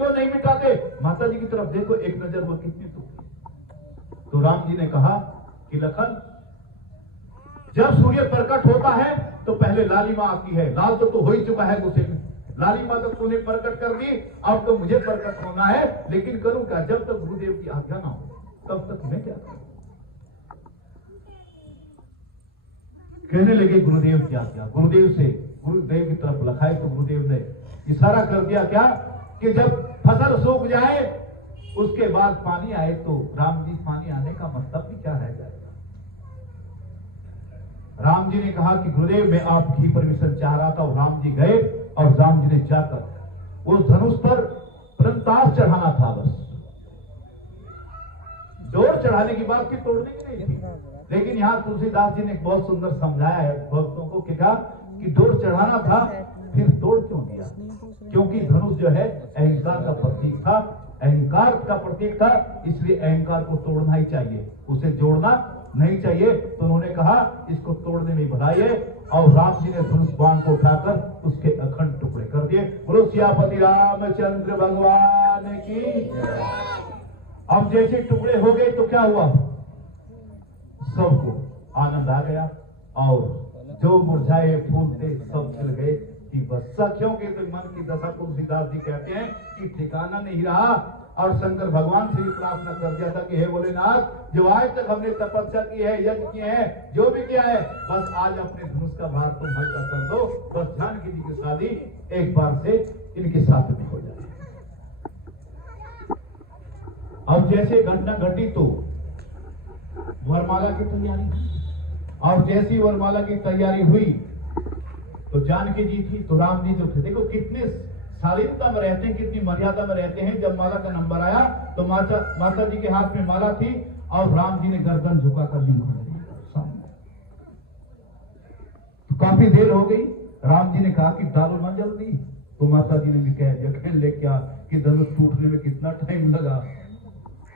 क्यों नहीं मिटाते? माता जी की तरफ देखो, एक नजर वो कितनी दुखी। तो राम जी ने कहा कि लखन, जब सूर्य प्रकट होता है तो पहले लालिमा आती है। लाल तो हो ही चुका है गुस्से में, लालिमा तो तूने प्रकट कर दी, अब तो मुझे प्रकट होना है, लेकिन करूं क्या? जब तक गुरुदेव की आज्ञा ना हो तब तक मैं क्या करूं? कहने लगे गुरुदेव की आज्ञा। गुरुदेव से गुरुदेव की तरफ लखाए तो गुरुदेव ने इशारा कर दिया क्या कि जब फसल सूख जाए उसके बाद पानी आए तो राम जी पानी आने का मतलब भी क्या रह जाएगा? राम जी ने कहा कि गुरुदेव मैं आपकी परमिशन चाह रहा था, और राम जी गए और राम जी ने जाकर उस धनुष पर प्रंतास चढ़ाना था। बस जोर चढ़ाने की बात थी, तोड़ने की नहीं थी। लेकिन यहाँ तुलसीदास जी ने बहुत सुंदर समझाया है भक्तों को कि कहा कि जोर चढ़ाना था, फिर तोड़ क्यों दिया? क्योंकि धनुष जो है अहंकार का प्रतीक था, अहंकार का प्रतीक था, इसलिए अहंकार को तोड़ना ही चाहिए, उसे जोड़ना नहीं चाहिए। तो उन्होंने कहा इसको तोड़ने में भलाई है, और राम जी ने धनुष बाण को उठाकर उसके अखंड टुकड़े कर दिए। बोलो सियापति रामचंद्र भगवान की। अब जैसे टुकड़े हो गए तो क्या हुआ? सबको आनंद आ गया, और जो मुरझाए फूल थे सब खिल गए कि बस सखियों के तो मन की दशा तुलसीदास जी कहते हैं कि ठिकाना नहीं रहा। और शंकर भगवान से भी प्रार्थना कर दिया था कि हे भोलेनाथ, जो आज तक हमने तपस्या की है, यज्ञ किए हैं, जो भी किया है, बस आज अपने धनुष का भार तुम हल्का कर दो, बस जानकी जी की शादी एक बार से इनके साथ में हो जाए। अब जैसे घटना घटी तो वरमाला की तैयारी, और जैसी वरमाला की तैयारी हुई तो जानकी जी थी, तो राम जी जो थे, देखो कितने शालीनता में रहते हैं, कितनी मर्यादा में रहते हैं। जब माला का नंबर आया तो माता जी के हाथ में माला थी, और राम जी ने गर्दन झुकाकर यूं खड़े सामने। तो काफी देर हो गई, राम जी ने कहा कि डालो ना जल्दी, तो माता जी ने भी कह दिया, कहने ले क्या कि धनुष टूटने में कितना टाइम लगा,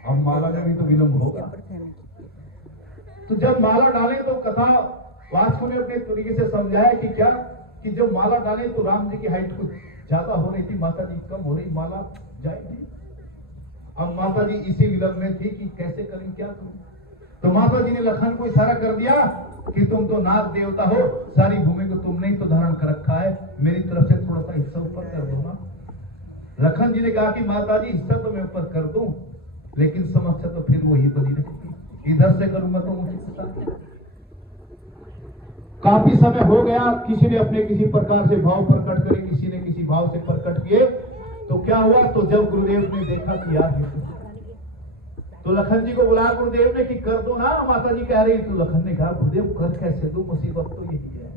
अब माला में भी तो विलंब होगा। तो जब माला डाले तो कथा वाचकों ने अपने तरीके से समझाया कि क्या कि जब माला डाले तो राम जी की हाइट कुछ ज्यादा हो रही थी, माता जी कम हो रही, माला जाएगी। अब माता जी इसी विलंब में थी कि कैसे करें, क्या करें। तो माता जी ने लखन को इशारा कर दिया कि तुम तो नाग देवता हो, सारी भूमि को तुमने ही तो धारण कर रखा है, मेरी तरफ से थोड़ा सा हिस्सा ऊपर कर दो ना। लखन जी ने कहा कि माता जी हिस्सा तो मैं ऊपर कर दूं, लेकिन समस्या तो फिर वही बनी रहेगी, इधर से करूंगा तो मुझे। काफी समय हो गया, किसी ने अपने किसी प्रकार से भाव प्रकट करे, किसी ने किसी भाव से प्रकट किए। तो क्या हुआ? तो जब गुरुदेव ने देखा कि यार तो लखन जी को बुलाया गुरुदेव ने कि कर दो ना, माता जी कह रही। तो लखन ने कहा गुरुदेव कर कैसे दूं, मुसीबत तो यही है,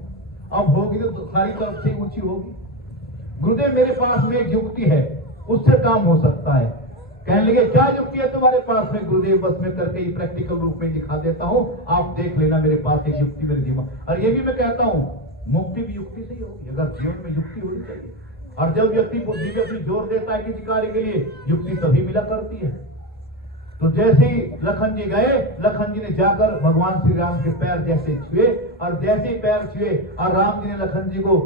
अब होगी तो सारी तरफ से ऊंची होगी। गुरुदेव मेरे पास में एक युक्ति है, उससे काम हो सकता है। कहने लगे क्या युक्ति है तुम्हारे पास में? गुरुदेव बस में करके ही प्रैक्टिकल रूप में दिखा देता हूं, आप देख लेना, मेरे पास एक युक्ति मेरे दिमाग। और ये भी मैं कहता हूं मुक्ति भी युक्ति से ही होगी, अगर जीवन में युक्ति होनी चाहिए। और जब व्यक्ति बुद्धि में अपनी जोर देता है किसी कार्य के लिए, युक्ति तभी मिला करती है। तो जैसे ही लखन जी गए, लखन जी ने जाकर भगवान श्री राम के पैर जैसे छुए, और जैसे ही पैर छुए और राम जी ने लखन जी को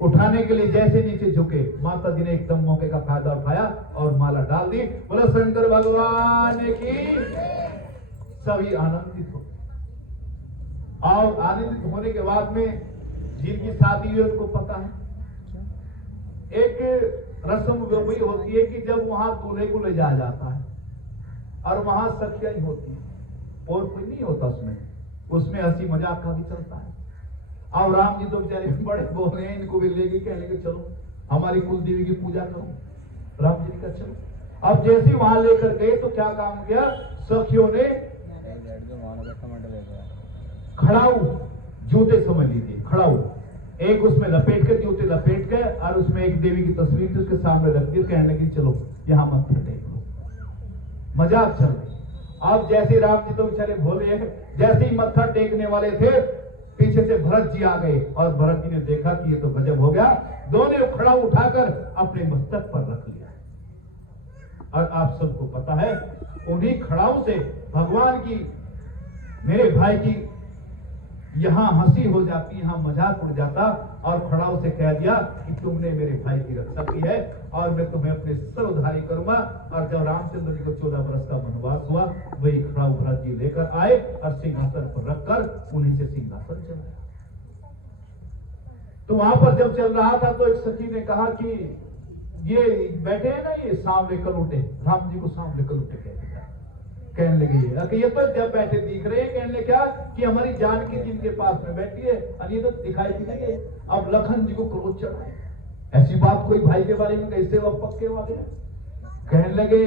उठाने के लिए जैसे नीचे झुके, माता जी ने एकदम मौके का फायदा उठाया और माला डाल दी। बोलो शंकर भगवान की। सभी आनंदित हो, और आनंदित होने के बाद में जिनकी शादी हुई उनको पता है, एक रस्म वही होती है कि जब वहां दूल्हे को ले जाया जाता है और वहां सखियां ही होती है और कोई नहीं होता उसमें हंसी मजाक का भी चलता है। अब राम जी तो बेचारे बड़े बोल रहे हैं, इनको भी लेके कहने के चलो हमारी कुल देवी की पूजा करो। राम जी का चलो। अब जैसे वहां लेकर गए तो क्या काम किया, सखियों ने खड़ाऊ जूते समझ लीजिए, खड़ाऊ एक उसमें लपेट के, जूते लपेट के, और उसमें एक देवी की तस्वीर थी उसके सामने रख दी, कहने लगी चलो यहां मत टेक लो, मजाक चल रही। अब जैसे राम जी तो बेचारे भोले हैं, जैसे ही मत्था टेकने वाले थे पीछे से भरत जी आ गए, और भरत जी ने देखा कि ये तो गजब हो गया, दोनों खड़ा उठाकर अपने मस्तक पर रख लिया। और आप सबको पता है उन्हीं खड़ाओं से भगवान की, मेरे भाई की यहाँ हंसी हो जाती, यहाँ मजाक उड़ जाता और खड़ा उसे कह दिया कि तुमने मेरे भाई की रक्षा की है और मैं तुम्हें अपने सर्वधारी करूंगा। और जब रामचंद्र जी को 14 वर्ष का वनवास हुआ, वही खड़ा भरत जी लेकर आए और सिंहासन पर रखकर उन्हीं से सिंहासन चलाया। तो वहां पर जब चल रहा था तो एक सखी ने कहा कि ये बैठे हैं ना, ये सांवले कलूटे, राम जी को सांवले कलूटे कहते हैं। कहने लगे ये तो जब बैठे दिख रहे हैं, कहने क्या कि हमारी जानकी जिनके पास में बैठी है और ये तो दिखाई भी नहीं। अब लखन जी को क्रोध चढ़ा, ऐसी बात कोई भाई के बारे में कैसे वह पक्के हो गए। कहने लगे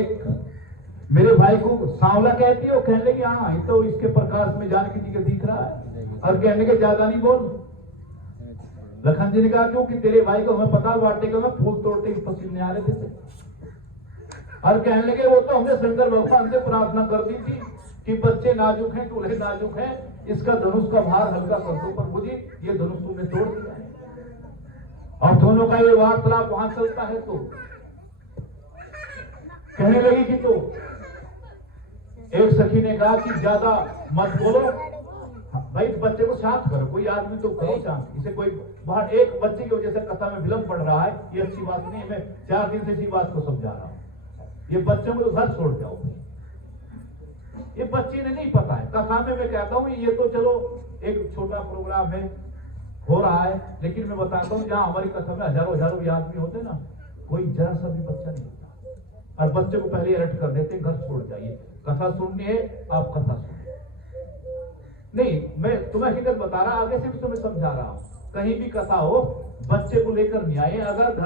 मेरे भाई को सांवला कहती हो? कहने लगे हाँ, ये तो इसके प्रकाश में जानकी जी के दिख रहा है। और कहने लगे ज्यादा नहीं बोल। लखन जी ने कहा क्योंकि तेरे भाई को हमें पता बांटे को मैं फूल तोड़ते ही पसीने आ रहे थे। और कहने लगे वो तो हमने शंकर भगवान से प्रार्थना कर दी थी कि बच्चे नाजुक हैं, दूल्हे नाजुक हैं, इसका धनुष का भार हल्का कर दो, पर मुझे ये धनुष तुमने तोड़ दिया है। और दोनों का ये वार्तालाप वहां चलता है। तो कहने लगी कि तो एक सखी ने कहा कि ज्यादा मत बोलो भाई, बच्चे को शांत करो, कोई आदमी तो करो शांत, इसे कोई बाहर एक बच्चे की वजह से कथा में विलंब पड़ रहा है, ये अच्छी बात नहीं है। मैं 4 दिन से इसी बात को समझा रहा हूं, ये बच्चों को तो घर छोड़ जाओ। ये बच्चे ने नहीं पता है, कथा में मैं कहता हूं ये तो चलो एक छोटा प्रोग्राम है हो रहा है, लेकिन मैं बताता हूं जहां हमारी कथा में हजारों हजारों भी आदमी होते ना, कोई जरा सा भी बच्चा नहीं होता और बच्चे को पहले अलर्ट कर देते घर छोड़ जाइए, कथा सुननी है आप कथा सुनिए। नहीं, मैं तुम्हें हकीकत बता रहा, आगे से भी तुम्हें समझा रहा हूं, कहीं भी कथा हो बच्चे को लेकर नहीं आए। अगर